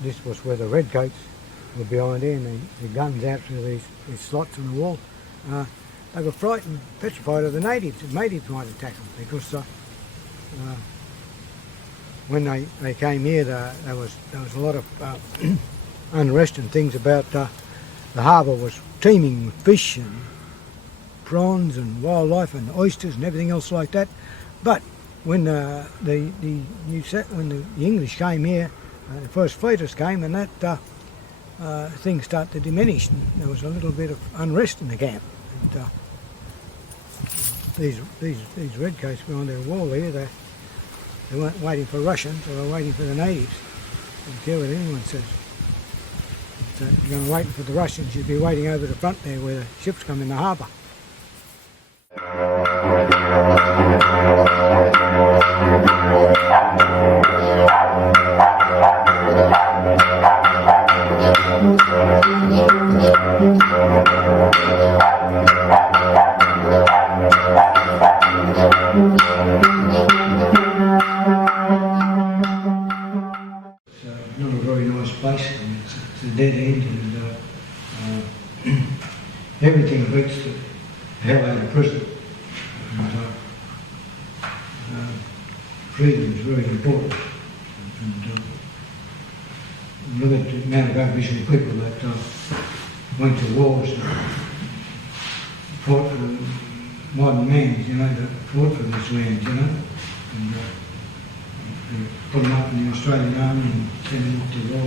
this was where the redcoats were behind there, and the guns out through these slots in the wall. They were frightened, petrified of the natives. The natives might attack them because when they came here, there was a lot of unrest and things about the harbour was teeming with fish and prawns and wildlife and oysters and everything else like that. But when the English came here, the first fleeters came, and that things started to diminish, and there was a little bit of unrest in the camp. And, these redcoats behind their wall here, they weren't waiting for Russians, they were waiting for the natives. They don't care what anyone says. If you're going to wait for the Russians, you'd be waiting over the front there where the ships come in the harbour. Not a very nice place. It's a dead end, and everything beats the hell out of prison. And, freedom is very important. And look at the amount of Aboriginal people that went to wars and fought for modern men, that fought for this land, and they put them up in the Australian Army and sent them off to war,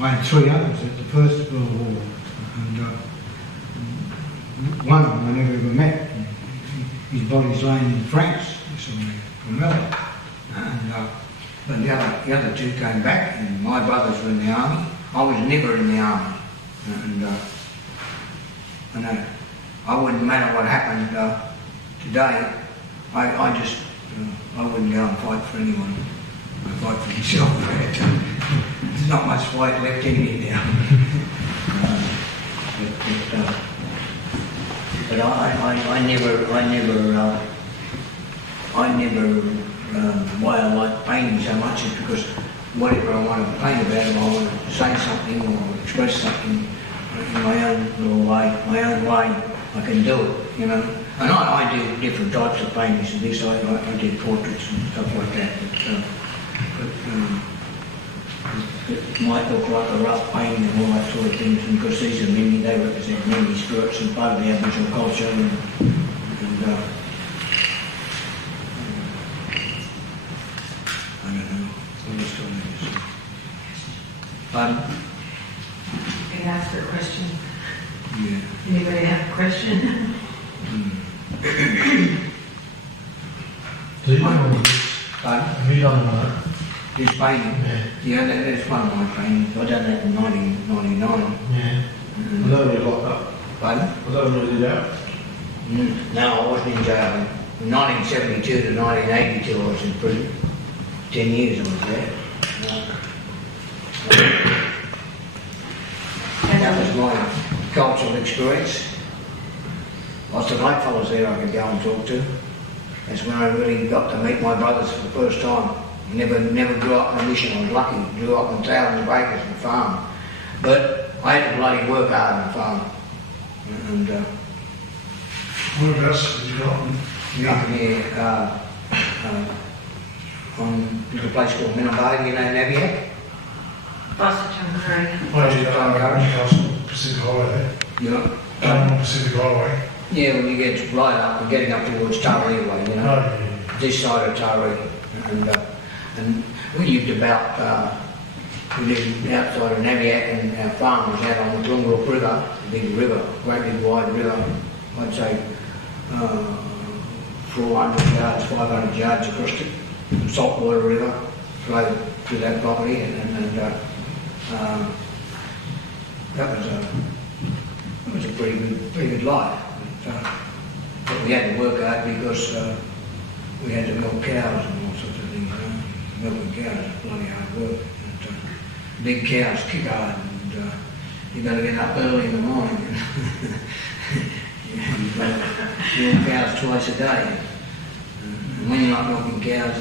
I had 3 others at the First World War, and one of them I never ever met. His body's laying in France, somewhere, from Melbourne. And, but the other 2 came back, and my brothers were in the army. I was never in the army, and I wouldn't matter what happened today. I just I wouldn't go and fight for anyone. I fight for myself. There's not much fight left in me now. But I never why I like painting so much is because whatever I want to paint about, if I want to say something or express something in my own little way, my own way, I can do it, And I do different types of paintings. And this, I do portraits and stuff like that. It might look like a rough painting and all that sort of things, and because these are many, they represent many spirits and part of the Aboriginal culture. And I don't know. I'm just going to Pardon? You can ask her a question. Yeah. Anybody have a question? Do you know this? Pardon? Have you done that? This painting? Yeah, that's one of my paintings. I done that in 1999. Yeah. I don't really like that. Pardon? I don't really do that. No, I wasn't in jail. From 1972 to 1982 I was in prison. 10 years I was there. That was my cultural experience. Lots of great fellows there I could go and talk to. That's when I really got to meet my brothers for the first time. Never grew up in a mission. I was lucky. Grew up in thousands of acres on a farm. But I had to bloody work hard on the farm. And What else have you got? up here on a little place called Minnerbay, Naviac. Why did you Newcastle Pacific Highway there? Yeah. Pacific Highway. Yeah, when you get right up, we're getting up towards Taree way, Oh, yeah. This side of Taree. And we lived about, we lived outside of Naviac, and our farm was out on the Glungrook River, a big river, great big wide river, I'd say 400 yards, 500 yards across the saltwater river, flowed through that property, and that was a pretty good life. But we had to work hard because we had to milk cows and all sorts of things. Milking cows is bloody hard work. And, big cows kick hard, and you've got to get up early in the morning. You've got to milk cows twice a day. And when you're not milking cows,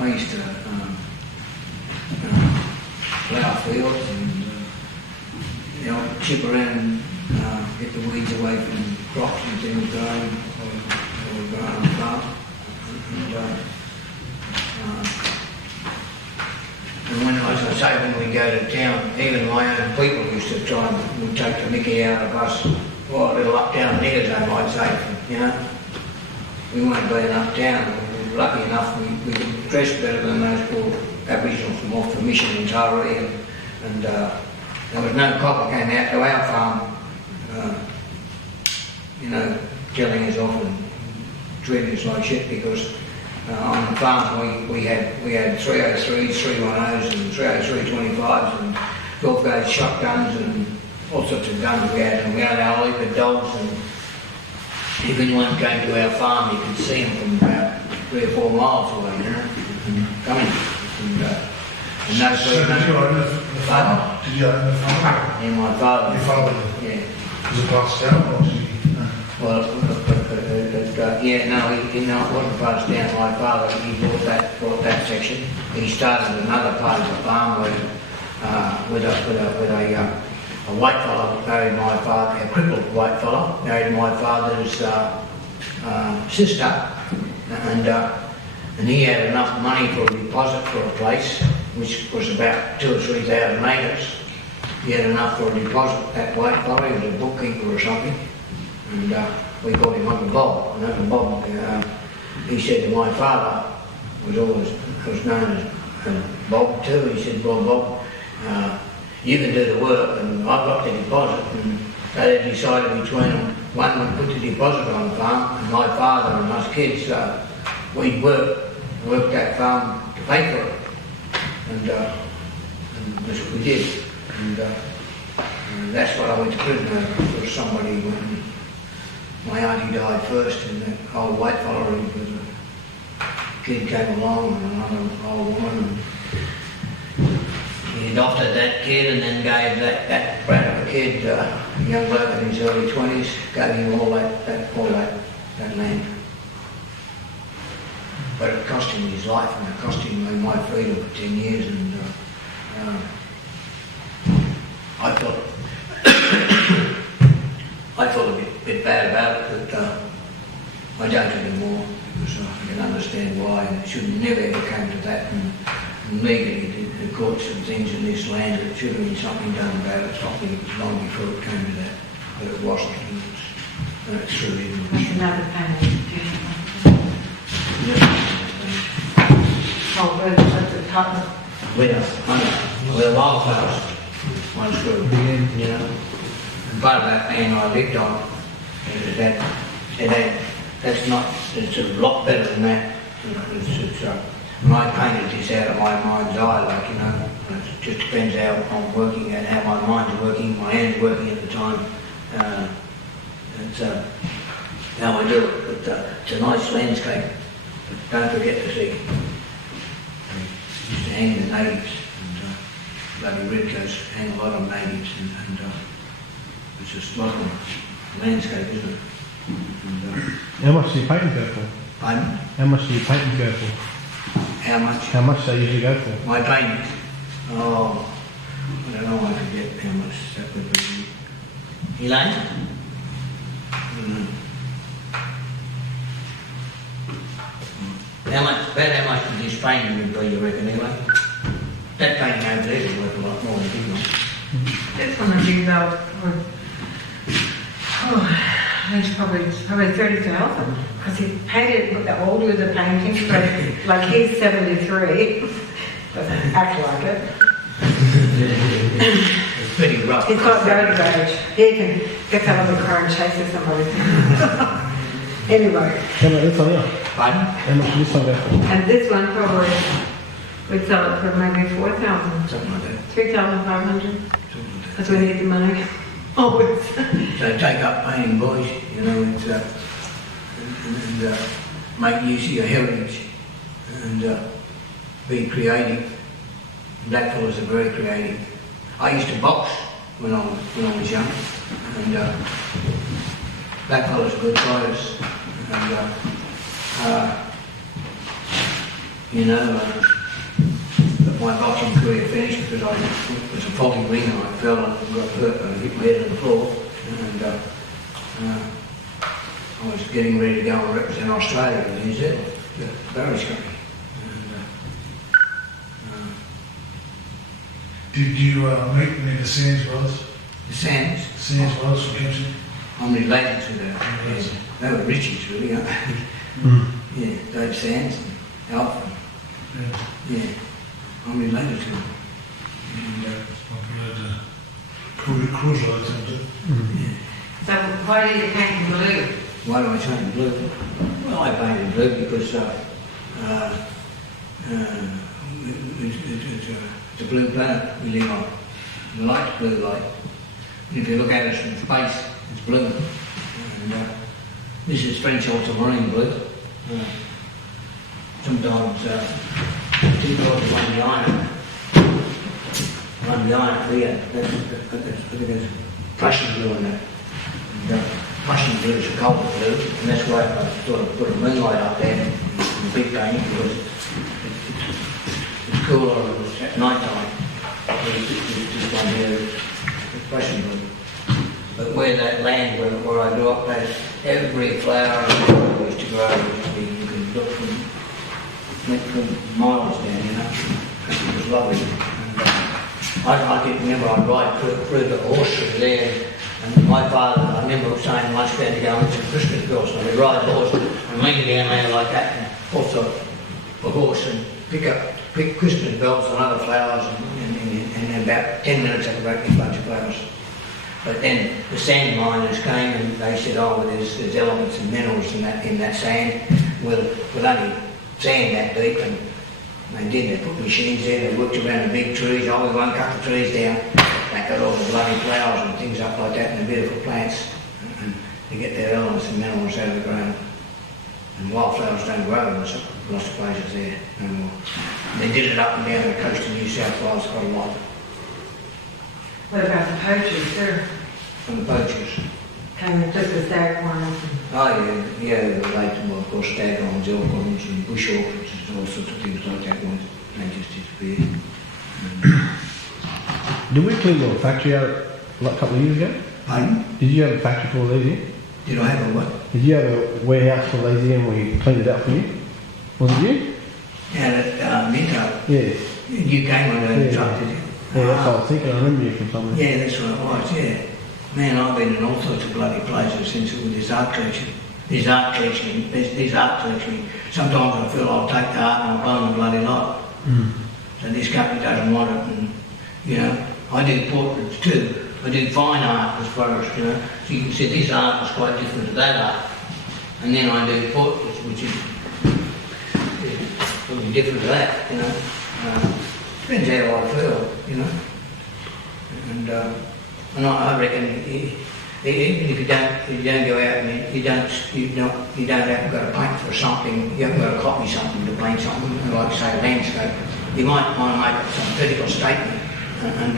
I used to plough fields and, chip around, get the weeds away from crops and things growing on the farm. And when, as I say, when we go to town, even my own people used to try and would take the mickey out of us. Well, a little uptown niggers, I might say, We weren't being uptown. We were lucky enough we could dress better than those poor Aboriginals from off the mission in Jarrah, and there was no copper came out to our farm, telling us off and treating us like shit because on the farm we had 303s, 310s and 303-25s and 12 gauge shotguns and all sorts of guns we had, and we had our leopard dogs, and if anyone came to our farm you could see them from about 3 or 4 miles away, coming. And no So did you own the farm? Did you own the farm? Yeah, my father. Your father did? Yeah. Was it passed down or did you? Well, it wasn't passed down. My father, he bought that section. He started another part of the farm with a white fellow married my father, a crippled white fellow married my father's sister, and he had enough money for a deposit for a place, which was about 2,000 or 3,000 acres. He had enough for a deposit. That white fellow, he was a bookkeeper or something. And we called him Uncle Bob. And Uncle Bob, he said to my father, was known as Bob too. He said, well, Bob, you can do the work and I've got the deposit. And they decided between them, one would put the deposit on the farm and my father and us kids, we'd work that farm to pay for it. And that's what we did. And that's what I went to prison for somebody when my auntie died first, and that old white fella, a kid came along and another old woman, and he adopted that kid and then gave that brat of a kid, a young bloke in his early 20s, gave him all that land. But it cost him his life, and it cost him my freedom for 10 years, and I felt a bit bad about it, but I don't anymore because I can understand why, and it should never ever come to that. And legally, the courts and things in this land, it should have been something done about it. I think it was long before it came to that, but it wasn't. And it's through ignorance. That's another panel. Oh, but at the top. We're wildflowers. One screw, And part of that land I lived on, that's not, it's a lot better than that. And I painted this out of my mind's eye, it just depends how I'm working and how my mind's working, my hand's working at the time. That's how I do it, but it's a nice landscape, but don't forget to see. I used to hang the natives. Bloody redcoats hang a lot of natives, and it's just lovely landscape, isn't it? And, how much do you paint go for? pardon? How much do you paint go for? How much? How much do they usually go for? My paintings? Oh, I don't know, I forget how much that would be. Elaine? I don't know. About how much would this painting would be, you reckon, anyway? That painting over there is worth a lot more than this one. This one would be about, it's probably 30,000. Because he painted older the paintings, but like he's 73. Doesn't act like it. It's pretty rough. He's got road rage. He can get out of the car and chase somebody. Anyway. How much this one here? Pardon? How much this one go for? And this one probably would sell it for maybe 4,000. Something like that. 3,500. Something like that. Because we need the money. Always. So take up painting, boys, it's, and make use of your heritage and be creative. Black fellas are very creative. I used to box when I was young, and black fellas are good fighters. And the my boxing career finished because I was a foggy wing and I fell and got hurt and hit my head on the floor. And I was getting ready to go and represent Australia in New Zealand, the barrage company. Did you meet any of the Sands brothers? The Sands, Sands brothers from Kempsey? I'm related to that. Yes. They were richies, really, aren't they? Yeah, Dave Sands and Alf. Yeah. Yeah, I'm related to them. And, I've heard cruise like that too. yeah. So why did you paint in blue? Why do I paint blue? Well, I painted blue because it's a blue planet we live on. The light's blue light. And if you look at us from space, it's blue. And this is French ultramarine blue. Sometimes two dogs run behind it. Here. There's Prussian blue in that. And, Prussian blue is a cold blue, and that's why I sort of put a moonlight up there in the big painting because it's cooler at night time. It's just one here, it's Prussian blue. But where that land, where I grew up, that every flower used to grow. You could look from miles down, you know. It was lovely. And, I can remember I'd ride through the horse through there. And my father, I remember saying once we had to go and get some Christmas bells, and we'd ride the horse and lean down there like that and off the horse and pick Christmas bells and other flowers and in about 10 minutes I could break a bunch of flowers. But then the sand miners came and they said, oh, well, there's elements and minerals in that sand. We'll only sand that deep, and they did. They put machines there, they worked around the big trees. Oh, we won't cut the trees down. They got all the bloody flowers and things up like that and the beautiful plants and to get their elements and minerals out of the ground. And wildflowers don't grow in lots of places there no more. They did it up and down the coast of New South Wales quite a lot. What about the poachers, too? And the poachers. Came and took the staghorns. Oh yeah, later, well, of course, staghorns, elkhorns and bush orchids and all sorts of things like that once they just disappeared. Did we clean your factory out like a couple of years ago? Pardon? Did you have a factory full of these here? Did I have a what? Did you have a warehouse full of these here and we cleaned it out for you? Was it you? Yeah, that Minto. Yeah. You came on the truck, did you? Yeah, that's what I was thinking. I remember you from somewhere. Yeah, that's what it was, yeah. Man, I've been in all sorts of bloody places since with this art collection. These art collection. Sometimes I feel I'll take the art and I'll own the bloody lot. So this company doesn't want it, and you know, I do portraits too. I do fine art as far as, you know, so you can see this art is quite different to that art. And then I do portraits, which is probably different to that, you know. Depends how I feel, you know. And I reckon even if you don't go out and you don't have to go to paint for something, you haven't got to copy something to paint something, like say a landscape. You might want to make some vertical statement and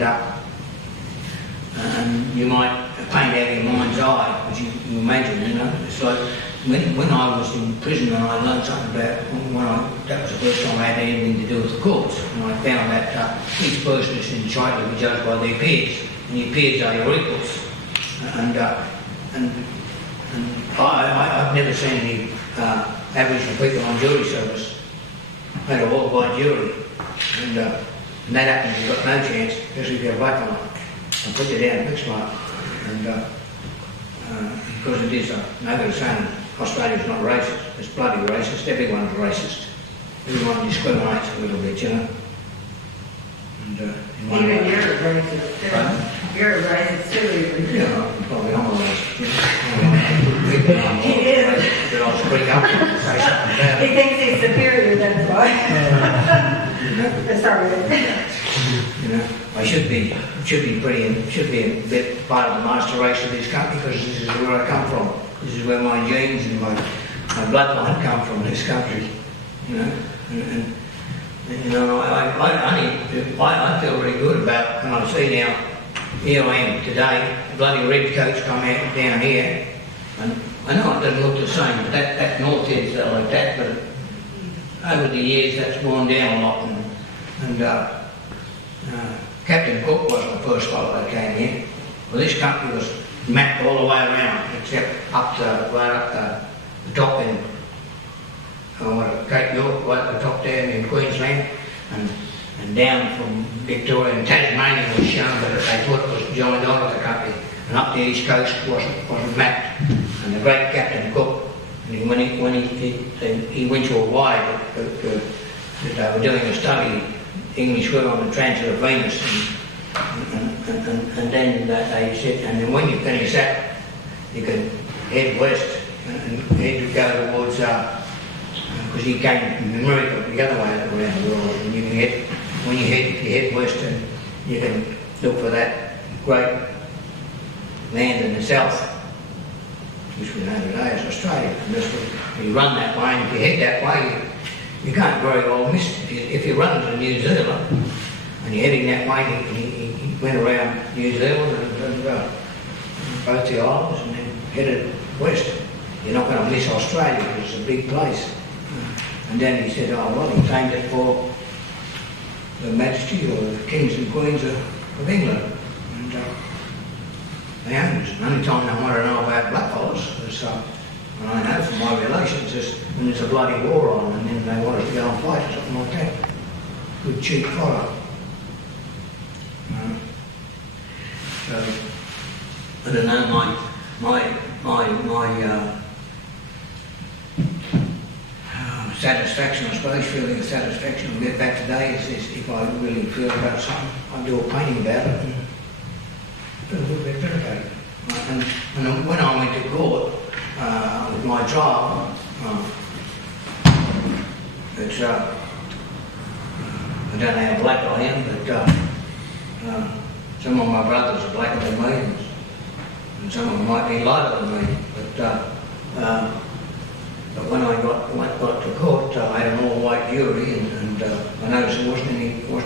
you might paint out your mind's eye, which you imagine, you know. It's like when I was in prison and I learned something about that was the first time I had anything to do with the courts, and I found that each person is entitled to be judged by their peers, and your peers are your equals. And I've never seen any Aboriginal people on jury service. I had a all-white jury, and that happens, you've got no chance, especially if you're a black one. I'll put you down next month. And because it is, nobody's saying Australia's not racist. It's bloody racist. Everyone's racist. Everyone discriminates a little bit, you know. And Even you're a racist, too. You're a racist, too, even. Yeah, probably I'm a racist. He is. But I'll speak up and say something about He it. thinks he's superior, that's why. Sorry. You know, I should be a bit part of the master race of this country because this is where I come from. This is where my genes and my bloodline come from, this country. You know, and you know, I feel really good about when I see now, here I am today, bloody redcoats come out down here, and I know it doesn't look the same, but that north end's like that, but over the years that's gone down a lot, and And Captain Cook wasn't the first fellow that came in. Well, this country was mapped all the way around, except right up the top in Cape York, right at the top there in Queensland, and down from Victoria and Tasmania was shown, but they thought it was joined on with the country. And up the east coast wasn't mapped. And the great Captain Cook, and when he went to Hawaii, that they were doing a study, English were on the transit of Venus, and then they said, and then when you finish that, you can head west and head to go towards, because he came from America the other way around the world, and you can head, when you head west, and you can look for that great land in the south, which we know today as Australia. And this you run that way, and if you head that way, you can't very well miss it. If you run to New Zealand, and you're heading that way, he went around New Zealand and both the islands, and then headed west. You're not going to miss Australia, because it's a big place. And then he said, oh well, he claimed it for the Majesty or the Kings and Queens of England. And it was the only time they want to know about blackfellas is, and I know from my relations, is when there's a bloody war on, and then they want us to go and fight or something like that. Good cheap fire. So I don't know, my satisfaction, I suppose, feeling of satisfaction we get back today is if I really feel about something, I do a painting about it and feel a little bit better about it. And when I went to court with my trial, it's, I don't know how black I am, but some of my brothers are blacker than me, and some of them might be lighter than me, but when I got to court, I had an all-white jury, and I noticed there wasn't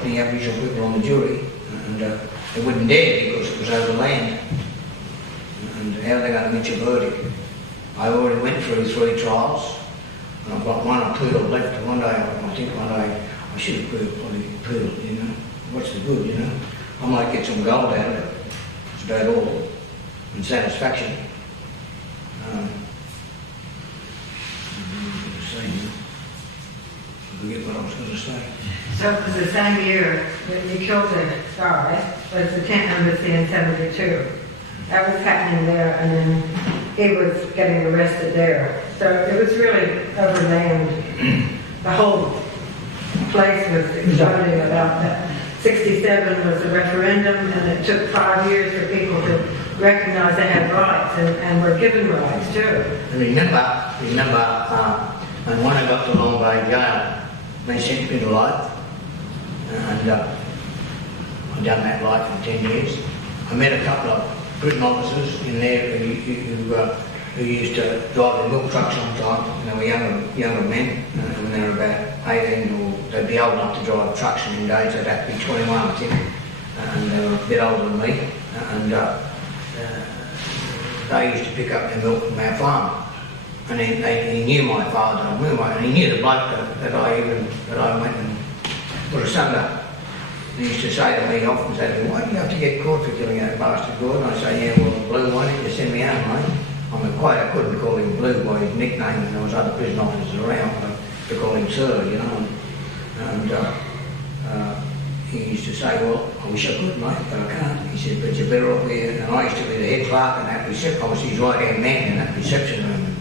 any Aboriginal people on the jury, and they wouldn't dare because it was over land, and how are they going to get your verdict? I already went through 3 trials, and I've got one appeal left, and one day I should have probably appealed, you know. What's the good, you know? I might get some gold out of it. It's about all. And satisfaction. I forget what I was going to say. So it was the same year that you killed the guy, was the tent embassy in 72. That was happening there, and then he was getting arrested there. So it was really over land. The whole place was exploding about that. 67 was a referendum, and it took 5 years for people to recognise they had rights and were given rights too. Remember, and when I got to Long Bay Jail, they sent me to life, and I've done that life for 10 years. I met a couple of prison officers in there who used to drive the milk trucks sometimes. They were younger men, when they were about 18, or they'd be old enough to drive trucks in them days. They'd have to be 21, I think, and they were a bit older than me. And they used to pick up their milk from our farm. And he knew my father, and he knew the bloke that I went and put asunder. He used to say to me, often say to me, why do you have to get caught for killing that bastard Gordon? I say, yeah, well, Blue, why didn't you send me out, mate? I couldn't call him Blue by his nickname, and there was other prison officers around, but to call him Sir, you know. And he used to say, well, I wish I could, mate, but I can't. He said, but you're better off here. And I used to be the head clerk in that reception. I was his right-hand man in that reception room.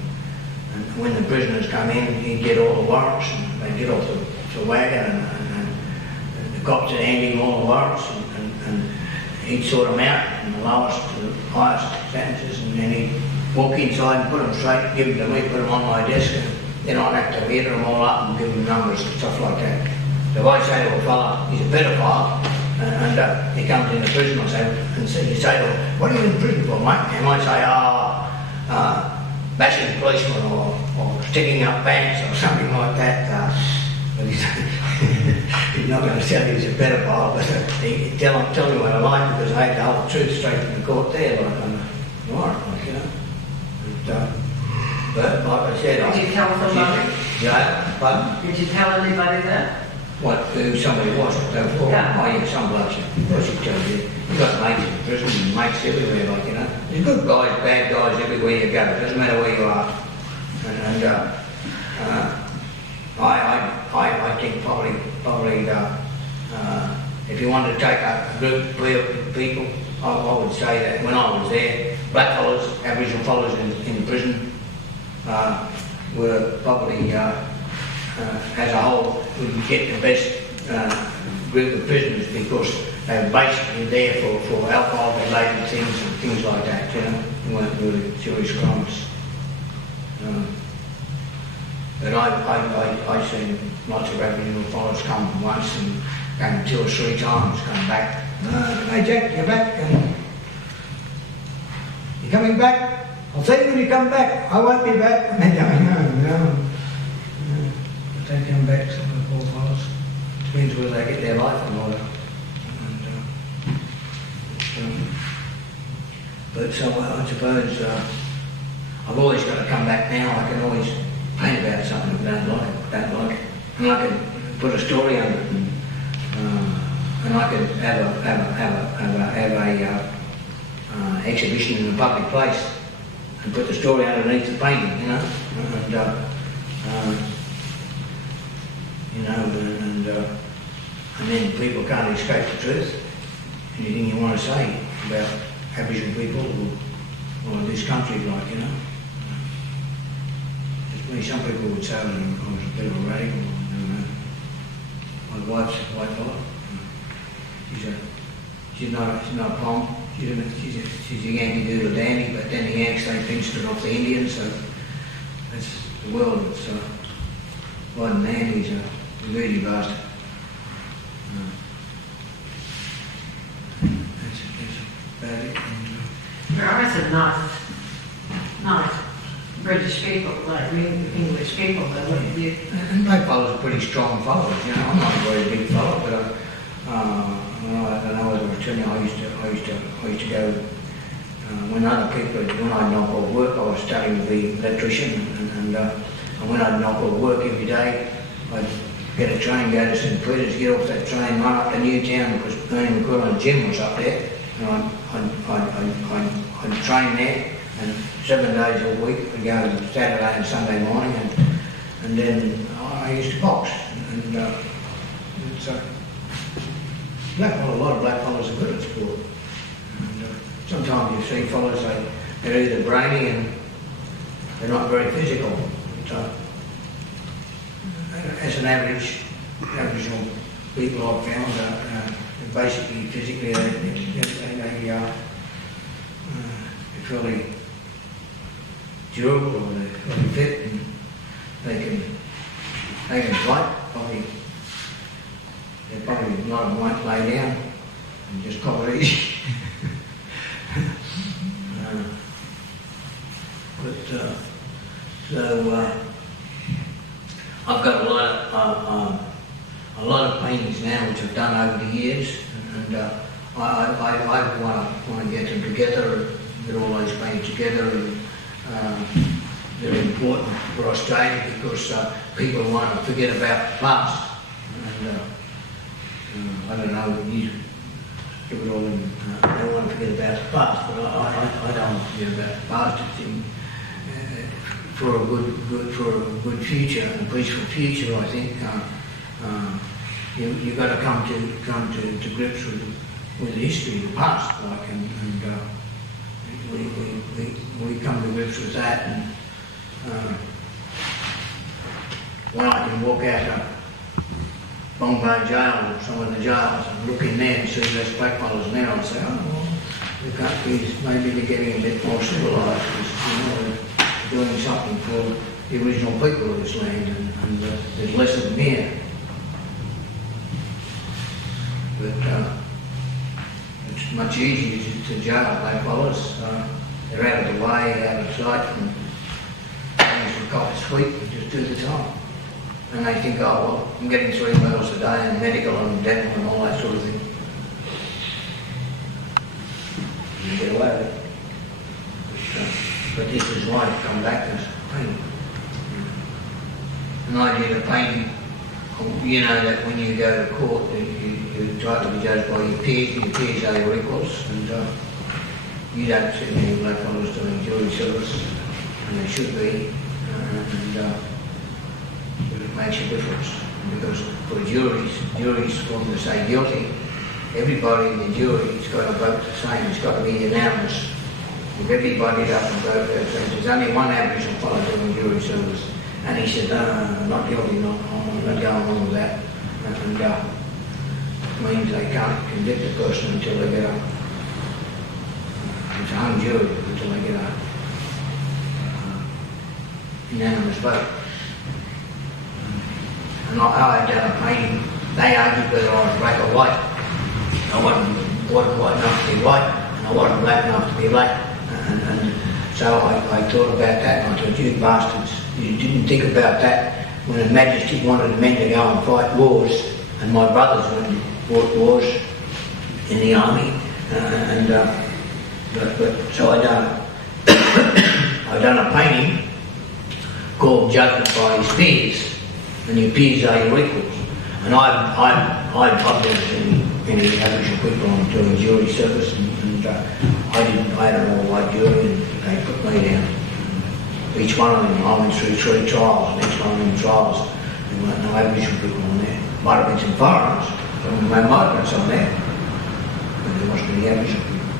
And when the prisoners come in, he'd get all the warrants, and they'd get off the wagon, and the cops would hand him all the warrants, and he'd sort them out from the lowest to the highest sentences, and then he'd walk inside and put them straight, give them to me, put them on my desk, and then I'd have to enter them all up and give them numbers and stuff like that. So if I say to a fella, he's a pedophile, and he comes into prison, you say to him, what are you in prison for, mate? He might say, bashing policemen or sticking up banks or something like that. But he's not going to tell you he's a pedophile, but he tell me what I like, because I had to hold the truth straight in the court there, like on the warrant, like, you know. But like I said, Did you tell somebody? Yeah, but Did you tell anybody that? who somebody was. They thought, Yeah. oh yeah, some blokes, of course you tell you. You've got mates in prison and mates everywhere, like, you know. There's good guys, bad guys everywhere you go. It doesn't matter where you are. And I think probably if you wanted to take a group of people, I would say that when I was there, black fellas, Aboriginal fellas in prison were probably, as a whole, would get the best group of prisoners because they were basically there for alcohol-related things and things like that, you know. They weren't really serious crimes. But I've seen lots of Aboriginal fellas come once and came 2 or 3 times, come back. Hey Jack, you're back. And you're coming back? I'll see you when you come back. I won't be back. And they go, no. But they come back, some of the poor fellas. Depends where they get their life from order. But so I suppose I've always got to come back now. I can always paint about something if I don't like it. And I can put a story on it, and I can have a exhibition in a public place and put the story underneath the painting, you know, and then people can't escape the truth. Anything you want to say about Aboriginal people or this country, like, you know. Some people would say I was a bit of a radical. My wife's a white fella. She's not a Pom. She's a Yankee Doodle Dandy, but then the Yanks they pinched it off the Indians, so that's the world. It's white man, he's a greedy bastard. That's about it. There are some nice British people, like English people that look at you. And black fellas are pretty strong fellas, you know. I'm not a very big fella, but I don't know whether I was telling you, I used to go when other people, when I'd knock off work, I was studying to be an electrician, and when I'd knock off work every day, I'd get a train, go to St Peter's, get off that train, run up to Newtown because Ernie McQuillan's gym was up there, and I'd train there. And 7 days a week, I'd go Saturday and Sunday morning, and then I used to box. And it's a lot of black fellas are good at sport. And sometimes you see fellas, they're either brainy and they're not very physical. But, as an average, Aboriginal people I've found are basically physically they're fairly durable, or they're fairly fit, and they can fight. They're probably not of them won't lay down and just cop it easy. I've got a lot of paintings now which I've done over the years, and I want to get them together, get all those paintings together, and they're important for Australia because people want to forget about the past. And I don't know, you do it all in, I don't want to forget about the past, but I don't want to forget about the past. It's for a good future, and a peaceful future, I think you've got to come to grips with the history of the past, like, and we come to grips with that, and when I can walk out of Bombay jail or some of the jails and look in there and see those black fellas now and say, oh, well, the country's maybe they're getting a bit more civilised, they're doing something for the original people of this land, and there's less of them here. But it's much easier to jail black fellas. They're out of the way, out of sight, and things will cop a sweep and just do the time. And they think, oh, well, I'm getting 3 meals a day and medical and dental and all that sort of thing. You get away with it. But this is why I come back as painting. And I did a painting, I you know that when you go to court, you're trying to be judged by your peers, and your peers are your equals, and you don't see many black fellows doing jury service, and they should be, but it makes a difference, because for juries form to say guilty, everybody in the jury has got to vote the same, it's got to be unanimous. If everybody doesn't vote, there's only one Aboriginal fellow doing jury service, and he said, no, not guilty, not going along with that, and means they can't convict a person until they get a, it's a hung jury, until they get a unanimous vote. And I had done a painting, they argued whether I was black or white. I wasn't white enough to be white, and I wasn't black enough to be black. And so I thought about that, and I thought, you bastards, you didn't think about that when Her Majesty wanted men to go and fight wars, and my brothers went and fought wars in the army, so I done a painting called Judgment by His Peers, and your peers are your equals. And I've never seen any Aboriginal people on doing jury service, and I had an all-white jury, and they put me down. Each one of them, I went through 3 trials, and each one of them trials, there weren't no Aboriginal people on there. Might have been some foreigners, some migrants on there, but there wasn't any Aboriginal people.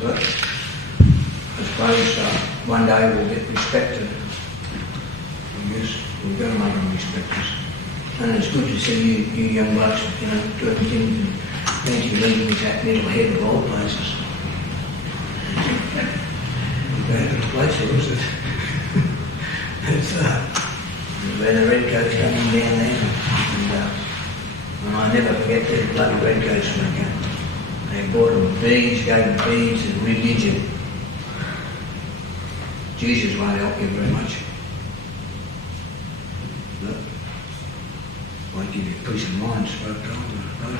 But I suppose one day we'll get respected. I guess we've got to make them respect us. And it's good to see you young blokes, doing things, and Nancy Lee is that middle head of all places. Bad little place, was it? It's where the redcoats coming down there, and I never forget the bloody redcoats from the camp. They bought them beads, gave them beads and religion. Jesus won't help you very much. But won't give you peace of mind, spoke to them, but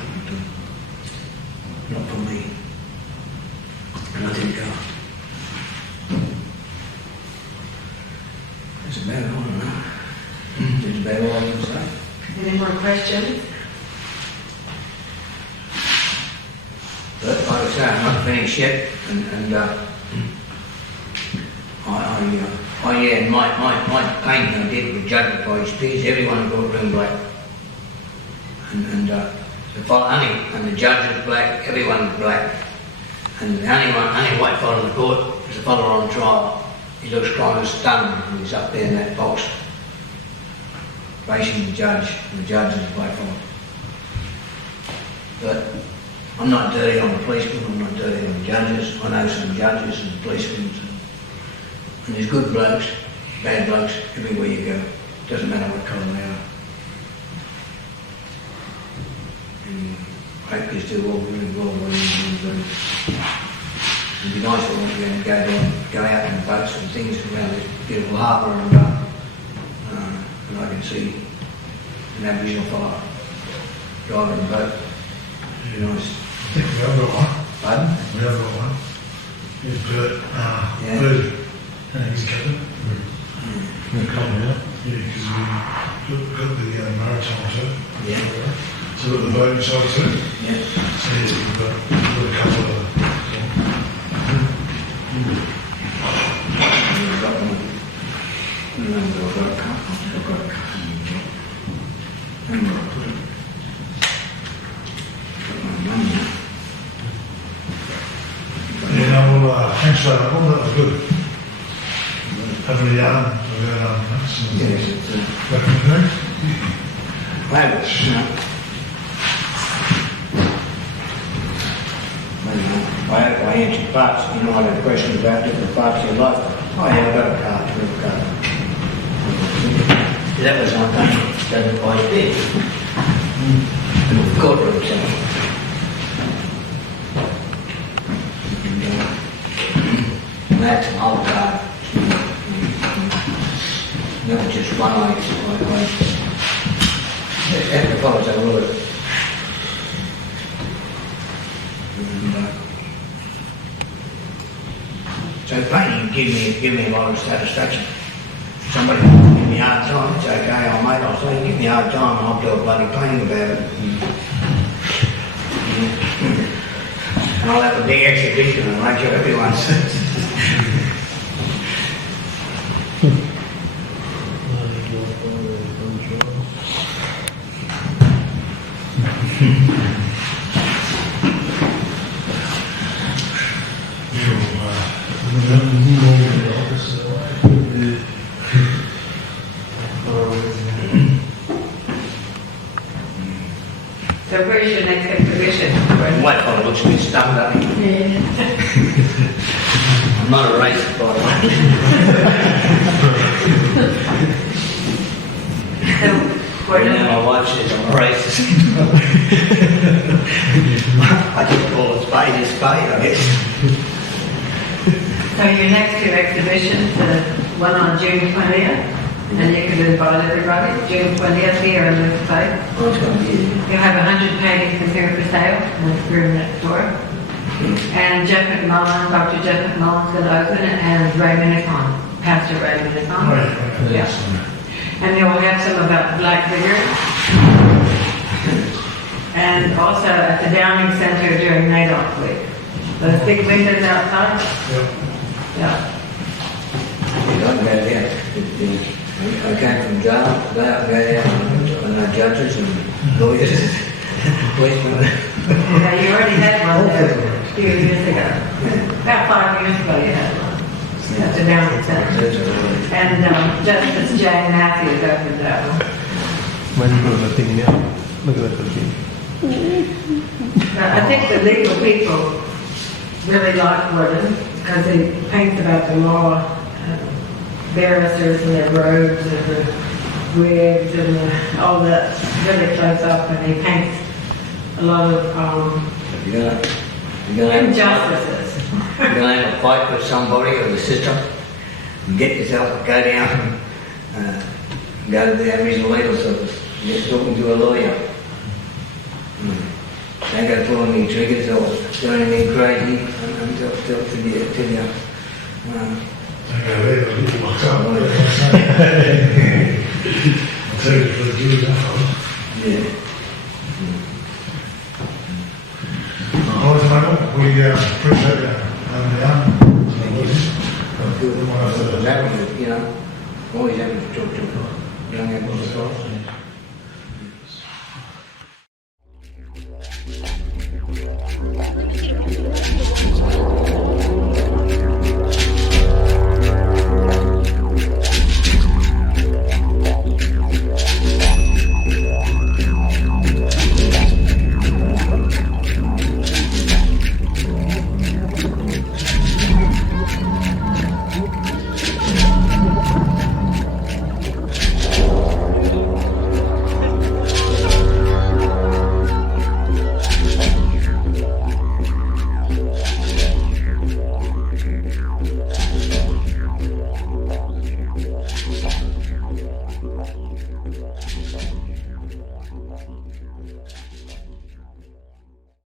not for me. And I think that's about all I know. That's about all I can say. Any more questions? But like I say, I'm not finished yet, and my painting I did with Judgment by His Peers, everyone got room black. And the judge was black, everyone was black. And the only white fellow in the court was the fellow on trial. He looks kind of stunned, and he's up there in that box, facing the judge, and the judge is a black fellow. But I'm not dirty on the policemen, I'm not dirty on the judges. I know some judges and policemen, and there's good blokes, bad blokes, everywhere you go. Doesn't matter what colour they are. And I hope you do all really well whatever you do. It'd be nice for them to go out on boats and things around this beautiful harbour, and I can see an Aboriginal fellow driving a boat. It'd be nice. I think we have got one. Pardon? We have got one. He's Bert, Yeah. Bert, and he's captain. We'll come here. Yeah, because we got the maritime too. Yeah. So we've got the boat inside too. Yeah. So yeah, we've got a couple of I've got one. Remember, I've got a cup. I've got a cup. Remember, I put it. Got my money now. yeah, no, well, thanks for that. Well, that was good. Having a yarn about nuts and Yes, it's back in the day. fabulous, I answered parts, I had a question about different parts of your life. Oh yeah, I've got a car, That was our thing, doesn't quite big. Courtroom center. And that's an old car. Never just one way, Have to follow that word. So painting give me a lot of satisfaction. Somebody give me me a hard time, it's okay, I'll mate, I'll say, give me a hard time, I'll do a bloody clean about it. And I'll have a big exhibition and make sure everyone sees. So where's your next exhibition? White collar looks a bit stunned, doesn't he? I'm not a racist, by the way. What And then my wife says I'm a racist. I just call it spade is spade, I guess. So your next two exhibitions, the one on June 20th, and you can invite everybody, June 20th here in this place. Oh, it's going to be You'll have 100 paintings in here for sale in this room next door. And Jeff McMullen, Dr. Jeff McMullen's going to open it, and Ray Minicon, Pastor Ray Minicon. Yeah. And you'll have some about black vigor. And also at the Downing Center during NAIDOC week. Those big windows outside. Yeah. I can go there. I came from Jarrah today, I can go there and judges and lawyers and policemen. Yeah, you already had one there a few years ago. About 5 years ago you had one. At the Downing Center. And Justice Jane Matthews opened that one. When you put the thing out, look at that thing. I think the legal people really like Gordon because he paints about the law, barristers and their robes and the wigs and all that really close up, and he paints a lot of You're gonna have injustices. You're going to have a fight with somebody or the system, and get yourself, go down, go to the Aboriginal Legal Service, just talking to a lawyer. Don't go pulling any triggers or doing anything crazy until you. I go there, I'll get my car. I'll take it for the Jews, Yeah. All right, we appreciate that. Good. That was, always having to talk to young Aboriginal.